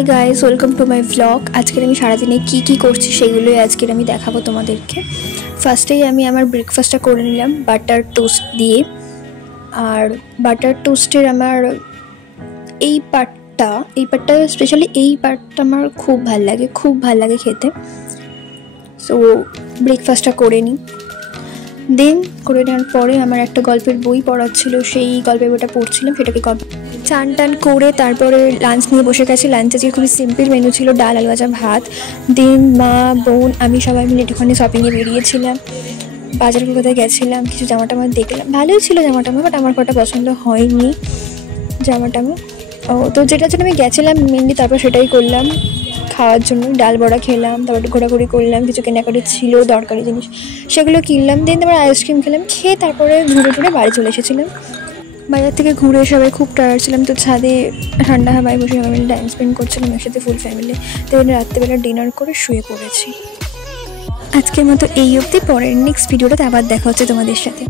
Hi guys, welcome to my blog. আজকের আমি সারাদিনে কী করছি সেগুলোই আজকের আমি দেখাবো তোমাদেরকে। ফার্স্টেই আমি আমার ব্রেকফাস্টটা করে নিলাম বাটার টোস্ট দিয়ে। আর বাটার টোস্টের আমার এই পার্টটা স্পেশালি এই পার্টটা আমার খুব ভাল লাগে খেতে। সো ব্রেকফাস্টটা করে নিই। দেন করে নেওয়ার পরে আমার একটা গল্পের বই পড়ার ছিল, সেই গল্পের বইটা পড়ছিলাম, সেটাকে চান টান করে তারপরে লাঞ্চ নিয়ে বসে গেছি। লাঞ্চে যে খুবই সিম্পল মেনু ছিল, ডাল, আলু ভাজা, ভাত। দেন মা, বোন, আমি সবাই মিলে একটুখানি শপিংয়ে বেরিয়েছিলাম। বাজার কলকাতায় গেছিলাম, কিছু জামাটামা দেখলাম, ভালোই ছিল জামাটামা, বাট আমার কটা পছন্দ হয়নি জামাটামা। তো যেটার জন্য আমি গেছিলাম মেনলি, তারপর সেটাই করলাম খাওয়ার জন্য। ডাল বড়া খেলাম, তারপর ঘোরাঘুরি করলাম, কিছু কেনাকাটি ছিল দরকারি জিনিস, সেগুলো কিনলাম। দেন তারপর আইসক্রিম খেলাম, খেয়ে তারপরে ঘুরে বাড়ি চলে এসেছিলাম। বাজার থেকে ঘুরে সবাই খুব টায়ার্ড ছিলাম, তো ছাদে ঠান্ডা হাওয়ায় বসে সবাই মিলে টাইম স্পেন্ড করছিলাম একসাথে ফুল ফ্যামিলি। তো রাত্রেবেলা ডিনার করে শুয়ে পড়েছি। আজকের মতো এই অবধি। পরের নেক্সট ভিডিওটাতে আবার দেখা হচ্ছে তোমাদের সাথে।